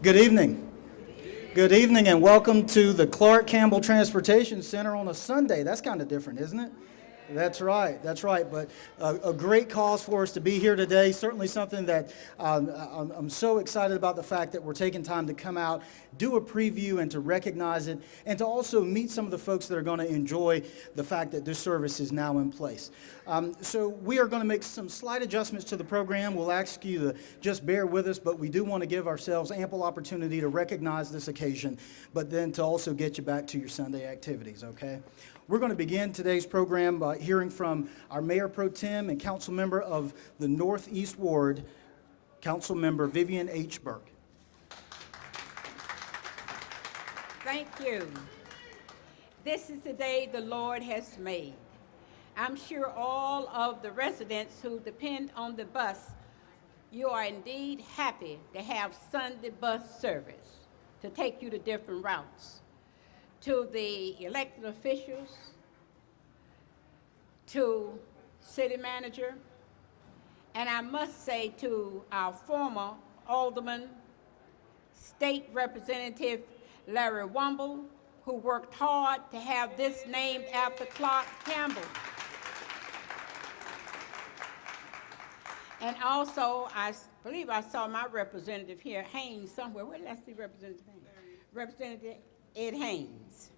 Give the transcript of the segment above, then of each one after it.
Good evening. Good evening and welcome to the Clark Campbell Transportation Center on a Sunday. That's kind of different, isn't it? That's right, that's right. But a great cause for us to be here today. Certainly something that I'm so excited about the fact that we're taking time to come out, do a preview, and to recognize it, and to also meet some of the folks that are going to enjoy the fact that this service is now in place. So we are going to make some slight adjustments to the program. We'll ask you to just bear with us, but we do want to give ourselves ample opportunity to recognize this occasion, but then to also get you back to your Sunday activities, okay? We're going to begin today's program by hearing from our Mayor Pro Tem and Council Member of the Northeast Ward, Council Member Vivian H. Burke. Thank you. This is the day the Lord has made. I'm sure all of the residents who depend on the bus, you are indeed happy to have Sunday bus service to take you to different routes. To the elected officials, to city manager, and I must say to our former alderman, state representative Larry Wumble, who worked hard to have this named after Clark Campbell. And also, I believe I saw my representative here, Haynes, somewhere. Where did I see Representative Haynes? Representative Ed Haynes.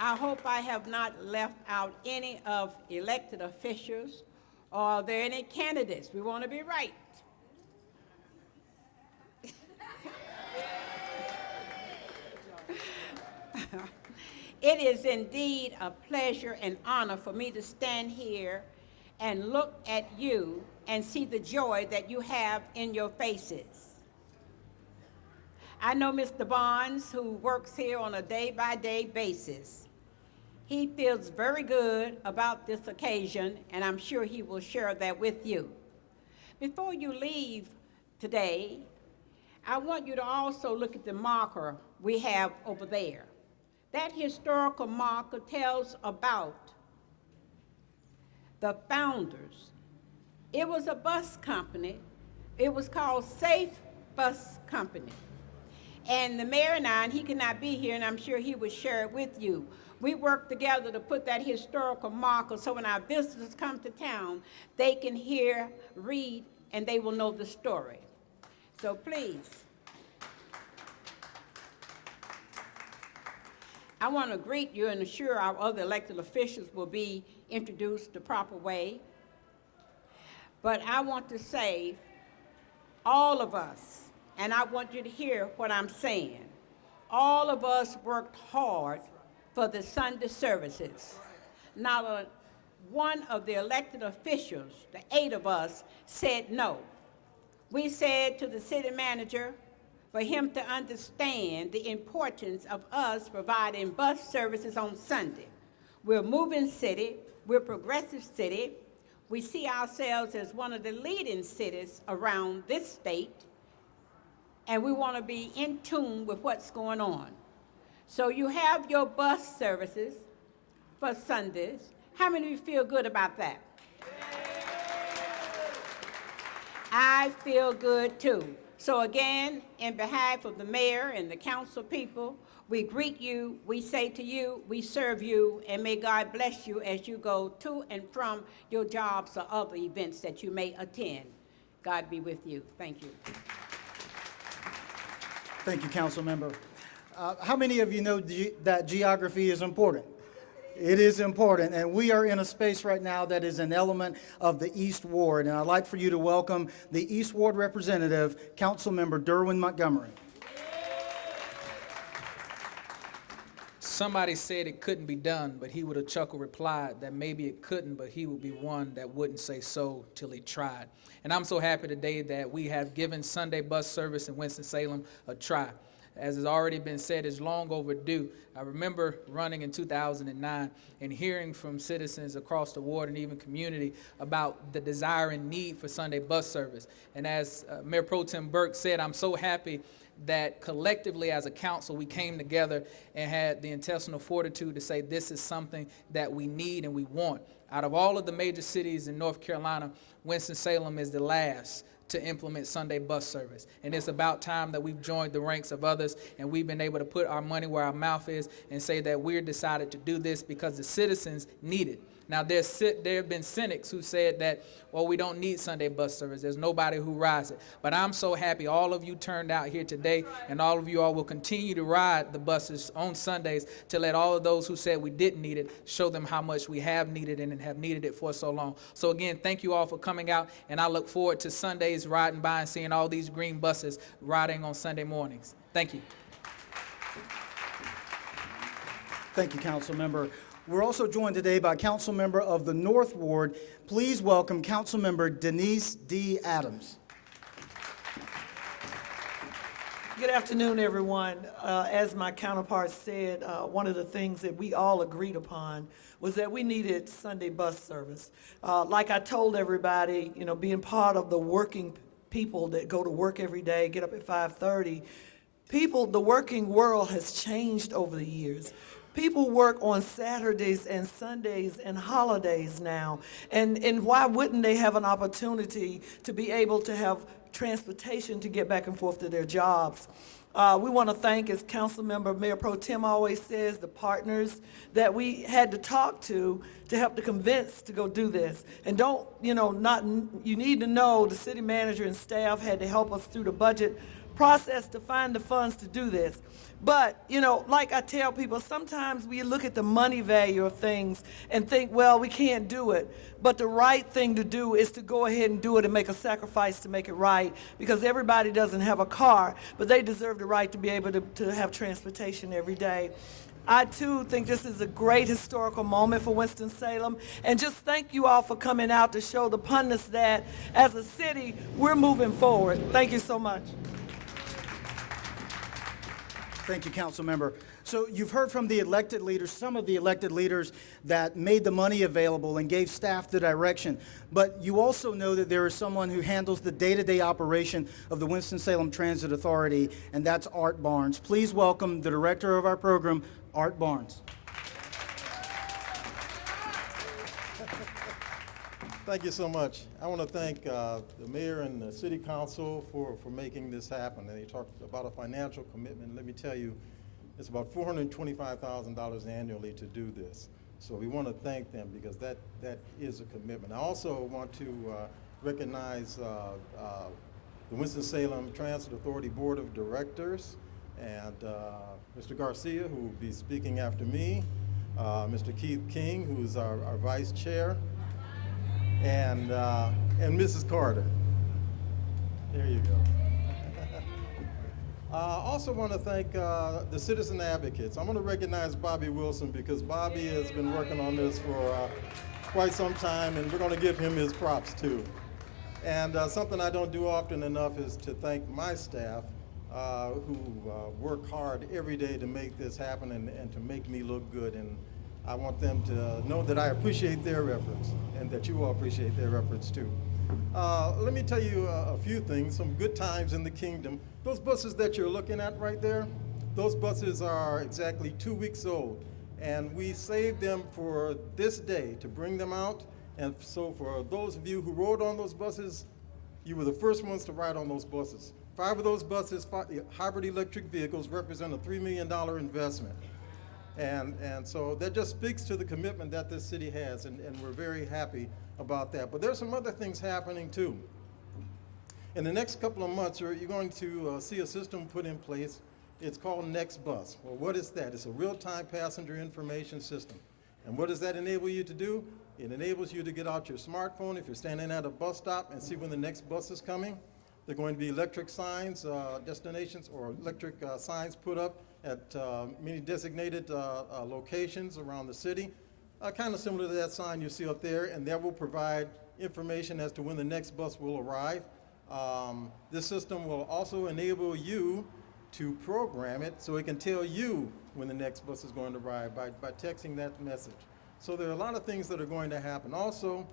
I hope I have not left out any of elected officials, or are there any candidates? We want to be right. It is indeed a pleasure and honor for me to stand here and look at you and see the joy that you have in your faces. I know Mr. Barnes, who works here on a day-by-day basis. He feels very good about this occasion, and I'm sure he will share that with you. Before you leave today, I want you to also look at the marker we have over there. That historical marker tells about the founders. It was a bus company. It was called Safe Bus Company. And the mayor and I, and he cannot be here, and I'm sure he would share it with you. We worked together to put that historical marker so when our visitors come to town, they can hear, read, and they will know the story. So please. I want to greet you and assure our other elected officials will be introduced the proper way. But I want to say, all of us, and I want you to hear what I'm saying, all of us worked hard for the Sunday services. Not one of the elected officials, the 8 of us, said no. We said to the city manager, for him to understand the importance of us providing bus services on Sunday. We're a moving city, we're a progressive city. We see ourselves as one of the leading cities around this state, and we want to be in tune with what's going on. So you have your bus services for Sundays. How many of you feel good about that? I feel good too. So again, in behalf of the mayor and the council people, we greet you, we say to you, we serve you, and may God bless you as you go to and from your jobs or other events that you may attend. God be with you. Thank you. Thank you, Council Member. How many of you know that geography is important? It is important, and we are in a space right now that is an element of the East Ward, and I'd like for you to welcome the East Ward representative, Council Member Derwin Montgomery. Somebody said it couldn't be done, but he would have chuckled replied that maybe it couldn't, but he would be one that wouldn't say so till he tried. And I'm so happy today that we have given Sunday bus service in Winston-Salem a try. As has already been said, it's long overdue. I remember running in 2009 and hearing from citizens across the ward and even community about the desire and need for Sunday bus service. And as Mayor Pro Tem Burke said, I'm so happy that collectively as a council we came together and had the intestinal fortitude to say this is something that we need and we want. Out of all of the major cities in North Carolina, Winston-Salem is the last to implement Sunday bus service. And it's about time that we've joined the ranks of others and we've been able to put our money where our mouth is and say that we're decided to do this because the citizens need it. Now, there have been cynics who said that, well, we don't need Sunday bus service. There's nobody who rides it. But I'm so happy all of you turned out here today, and all of you all will continue to ride the buses on Sundays to let all of those who said we didn't need it show them how much we have needed it and have needed it for so long. So again, thank you all for coming out, and I look forward to Sundays riding by and seeing all these green buses riding on Sunday mornings. Thank you. Thank you, Council Member. We're also joined today by Council Member of the North Ward. Please welcome Council Member Denise D. Adams. Good afternoon, everyone. As my counterpart said, one of the things that we all agreed upon was that we needed Sunday bus service. Like I told everybody, you know, being part of the working people that go to work every day, get up at 5:30, the working world has changed over the years. People work on Saturdays and Sundays and holidays now. And why wouldn't they have an opportunity to be able to have transportation to get back and forth to their jobs? We want to thank, as Councilmember Mayor Pro Tem always says, the partners that we had to talk to help to convince to go do this. And you need to know the city manager and staff had to help us through the budget process to find the funds to do this. But, like I tell people, sometimes we look at the money value of things and think, well, we can't do it. But the right thing to do is to go ahead and do it and make a sacrifice to make it right, because everybody doesn't have a car, but they deserve the right to be able to have transportation every day. I, too, think this is a great historical moment for Winston-Salem, and just thank you all for coming out to show the pundits that, as a city, we're moving forward. Thank you so much. Thank you, Council Member. So you've heard from the elected leaders, some of the elected leaders that made the money available and gave staff the direction. But you also know that there is someone who handles the day-to-day operation of the Winston-Salem Transit Authority, and that's Art Barnes. Please welcome the director of our program, Art Barnes. Thank you so much. I want to thank the mayor and the city council for making this happen. And they talked about a financial commitment. Let me tell you, it's about $425,000 annually to do this. So we want to thank them because that is a commitment. I also want to recognize the Winston-Salem Transit Authority Board of Directors and Mr. Garcia, who will be speaking after me, Mr. Keith King, who's our vice chair, and Mrs. Carter. There you go. I also want to thank the citizen advocates. I'm going to recognize Bobby Wilson because Bobby has been working on this for quite some time, and we're going to give him his props too. And something I don't do often enough is to thank my staff who work hard every day to make this happen and to make me look good. And I want them to know that I appreciate their efforts and that you all appreciate their efforts too. Let me tell you a few things, some good times in the kingdom. Those buses that you're looking at right there, those buses are exactly 2 weeks old. And we saved them for this day to bring them out. And so for those of you who rode on those buses, you were the first ones to ride on those buses. 5 of those buses, hybrid electric vehicles, represent a $3 million investment. And so that just speaks to the commitment that this city has, and we're very happy about that. But there's some other things happening too. In the next couple of months, you're going to see a system put in place. It's called NextBus. Well, what is that? It's a real-time passenger information system. And what does that enable you to do? It enables you to get out your smartphone if you're standing at a bus stop and see when the next bus is coming. There are going to be electric signs, destinations, or electric signs put up at many designated locations around the city, kind of similar to that sign you see up there, and that will provide information as to when the next bus will arrive. This system will also enable you to program it so it can tell you when the next bus is going to arrive by texting that message. So there are a lot of things that are going to happen. Also,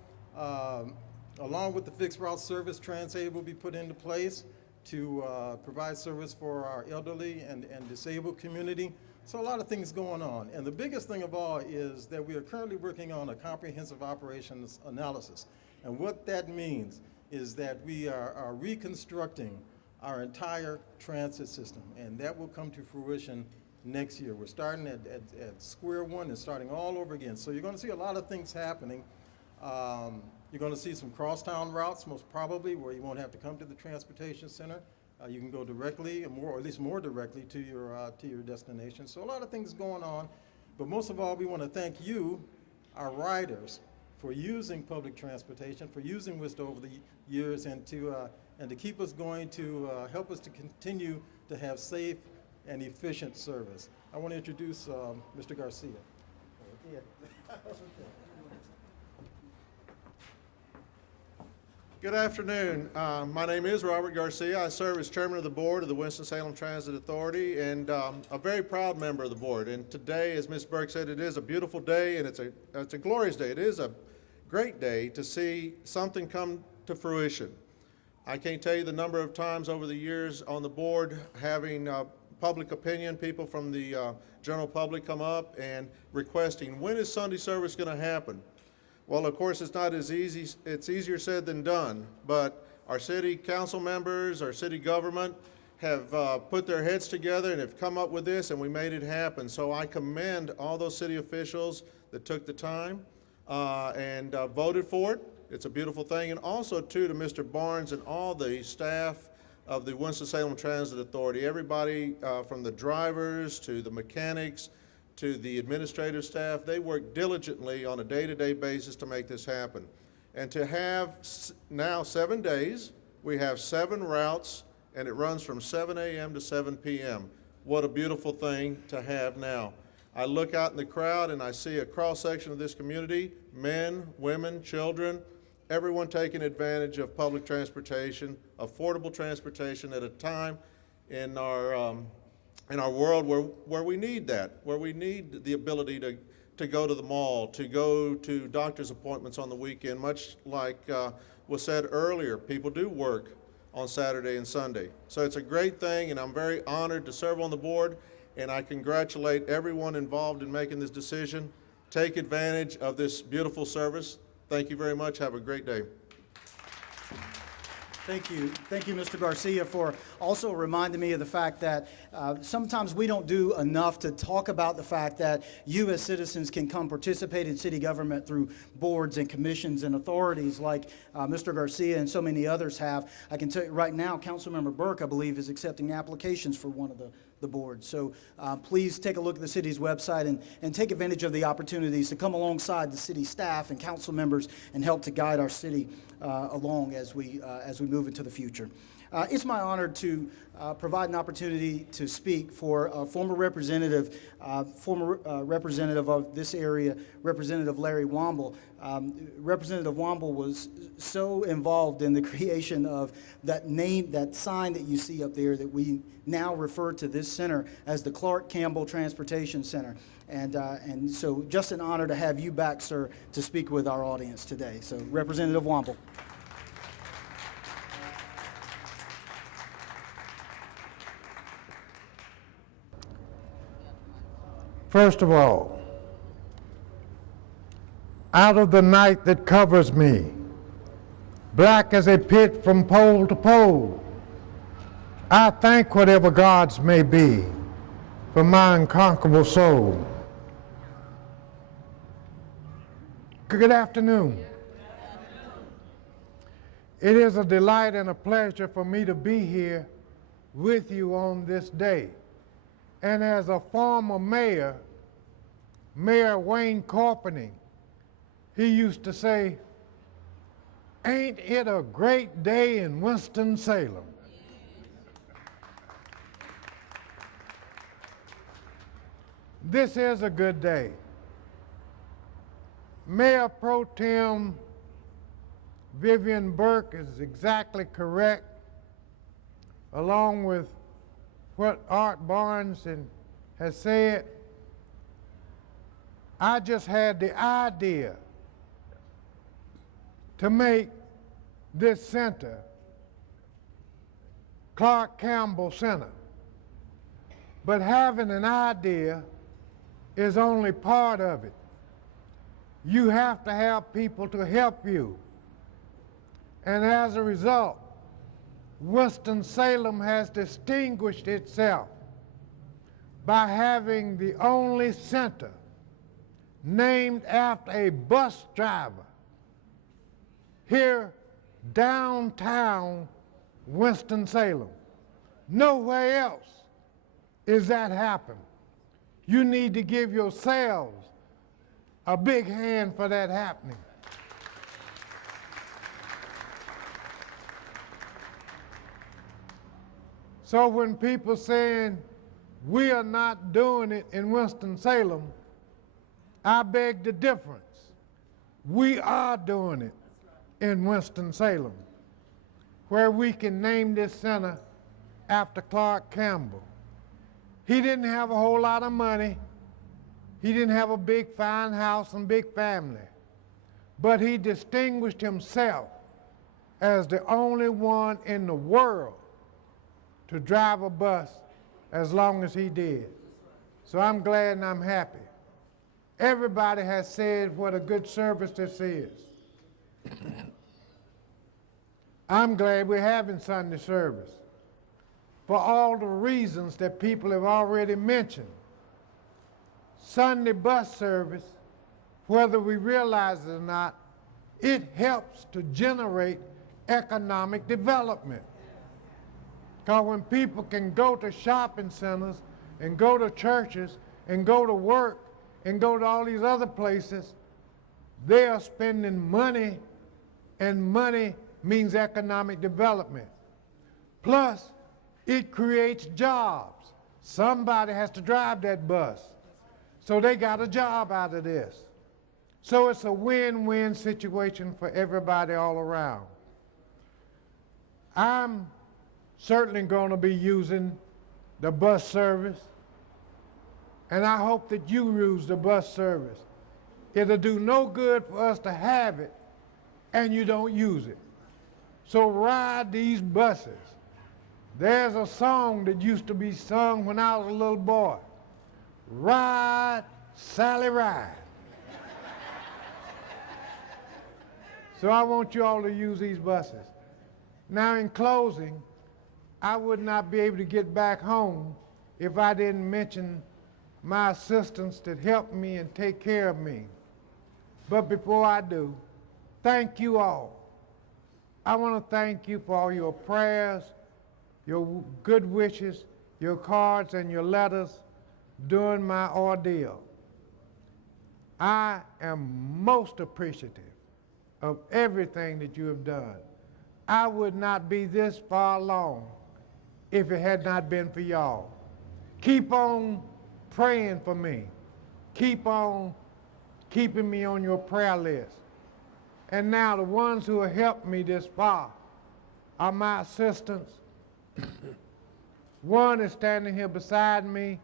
along with the fixed route service, TransAid will be put into place to provide service for our elderly and disabled community. So a lot of things going on. And the biggest thing of all is that we are currently working on a comprehensive operations analysis. And what that means is that we are reconstructing our entire transit system, and that will come to fruition next year. We're starting at square one and starting all over again. So you're going to see a lot of things happening. You're going to see some crosstown routes, most probably, where you won't have to come to the transportation center. You can go directly, or at least more directly, to your destination. So a lot of things going on. But most of all, we want to thank you, our riders, for using public transportation, for using WIST over the years, and to keep us going, to help us to continue to have safe and efficient service. I want to introduce Mr. Garcia. Good afternoon. My name is Robert Garcia. I serve as chairman of the board of the Winston-Salem Transit Authority, and a very proud member of the board. And today, as Ms. Burke said, it is a beautiful day, and it's a glorious day. It is a great day to see something come to fruition. I can't tell you the number of times over the years on the board having public opinion, people from the general public come up and requesting, when is Sunday service going to happen? Well, of course, it's not as easy. It's easier said than done. But our city council members, our city government have put their heads together and have come up with this, and we made it happen. So I commend all those city officials that took the time and voted for it. It's a beautiful thing. And also, too, to Mr. Barnes and all the staff of the Winston-Salem Transit Authority, everybody from the drivers to the mechanics, to the administrative staff, they work diligently on a day-to-day basis to make this happen. And to have now 7 days, we have 7 routes, and it runs from 7 a.m. to 7 p.m. What a beautiful thing to have now. I look out in the crowd and I see a cross-section of this community, men, women, children, everyone taking advantage of public transportation, affordable transportation at a time in our world where we need that, where we need the ability to go to the mall, to go to doctor's appointments on the weekend. Much like was said earlier, people do work on Saturday and Sunday. So it's a great thing, and I'm very honored to serve on the board, and I congratulate everyone involved in making this decision. Take advantage of this beautiful service. Thank you very much. Have a great day. Thank you, Mr. Garcia, for also reminding me of the fact that sometimes we don't do enough to talk about the fact that you as citizens can come participate in city government through boards and commissions and authorities like Mr. Garcia and so many others have. I can tell you right now, Councilmember Burke, I believe, is accepting applications for one of the boards. So please take a look at the city's website and take advantage of the opportunities to come alongside the city staff and council members and help to guide our city along as we move into the future. It's my honor to provide an opportunity to speak for a former representative of this area, Representative Larry Womble. Representative Womble was so involved in the creation of that sign that you see up there that we now refer to this center as the Clark Campbell Transportation Center. And so just an honor to have you back, sir, to speak with our audience today. So Representative Womble. First of all, out of the night that covers me, black as a pit from pole to pole, I thank whatever gods may be for my unconquerable soul. Good afternoon. It is a delight and a pleasure for me to be here with you on this day. And as a former mayor, Mayor Wayne Corpening, he used to say, "Ain't it a great day in Winston-Salem?" This is a good day. Mayor Pro Tem Vivian Burke is exactly correct, along with what Art Barnes has said. I just had the idea to make this center Clark Campbell Center. But having an idea is only part of it. You have to have people to help you. And as a result, Winston-Salem has distinguished itself by having the only center named after a bus driver here downtown Winston-Salem. Nowhere else is that happening. You need to give yourselves a big hand for that happening. So when people saying we are not doing it in Winston-Salem, I beg the difference. We are doing it in Winston-Salem, where we can name this center after Clark Campbell. He didn't have a whole lot of money. He didn't have a big fine house and big family, but he distinguished himself as the only one in the world to drive a bus as long as he did. So I'm glad and I'm happy. Everybody has said what a good service this is. I'm glad we're having Sunday service for all the reasons that people have already mentioned. Sunday bus service, whether we realize it or not, it helps to generate economic development. Because when people can go to shopping centers and go to churches and go to work and go to all these other places, they are spending money, and money means economic development. Plus, it creates jobs. Somebody has to drive that bus. So they got a job out of this. So it's a win-win situation for everybody all around. I'm certainly going to be using the bus service, and I hope that you use the bus service. It'll do no good for us to have it and you don't use it. So ride these buses. There's a song that used to be sung when I was a little boy. Ride, Sally, ride. So I want you all to use these buses. Now in closing, I would not be able to get back home if I didn't mention my assistants that help me and take care of me. But before I do, thank you all. I want to thank you for all your prayers, your good wishes, your cards, and your letters during my ordeal. I am most appreciative of everything that you have done. I would not be this far along if it had not been for y'all. Keep on praying for me. Keep on keeping me on your prayer list. And now the ones who have helped me this far are my assistants. One is standing here beside me.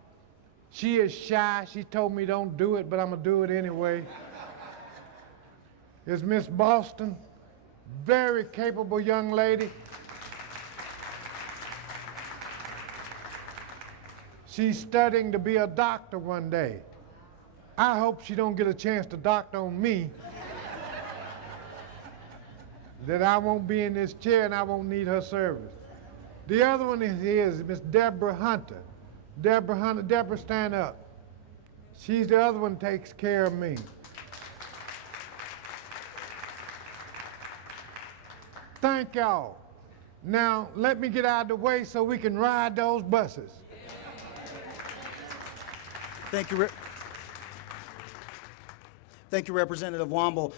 She is shy. She told me don't do it, but I'm going to do it anyway. It's Miss Boston, very capable young lady. She's studying to be a doctor one day. I hope she don't get a chance to doctor on me, that I won't be in this chair and I won't need her service. The other one is Miss Deborah Hunter. Deborah Hunter, Deborah, stand up. She's the other one that takes care of me. Thank y'all. Now, let me get out of the way so we can ride those buses. Thank you, Thank you, Representative Womble.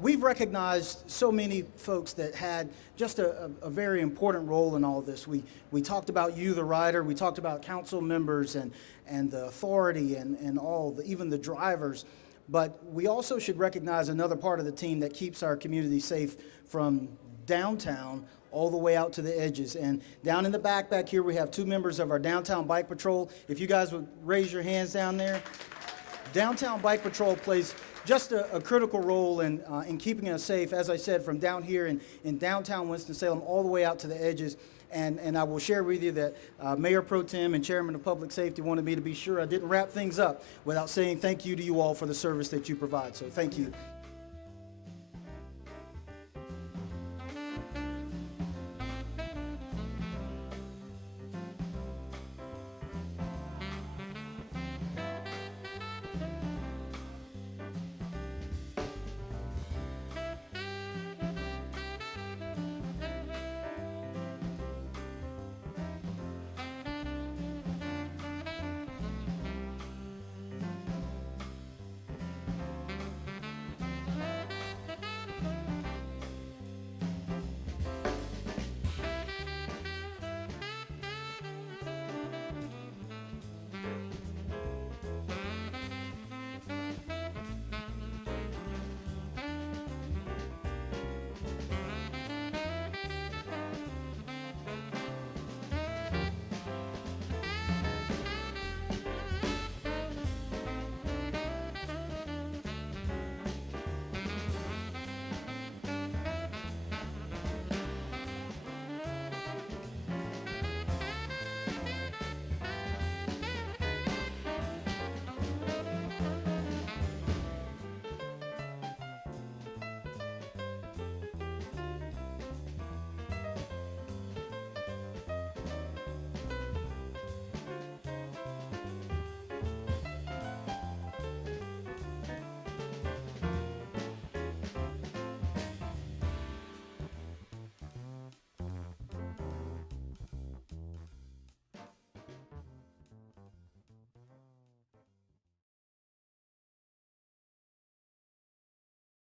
We've recognized so many folks that had just a very important role in all this. We talked about you, the rider. We talked about council members and the authority and all, even the drivers. But we also should recognize another part of the team that keeps our community safe from downtown all the way out to the edges. And down in the back here, we have two members of our Downtown Bike Patrol. If you guys would raise your hands down there. Downtown Bike Patrol plays just a critical role in keeping us safe, as I said, from down here in downtown Winston-Salem all the way out to the edges. And I will share with you that Mayor Pro Tem and Chairman of Public Safety wanted me to be sure I didn't wrap things up without saying thank you to you all for the service that you provide. So thank you.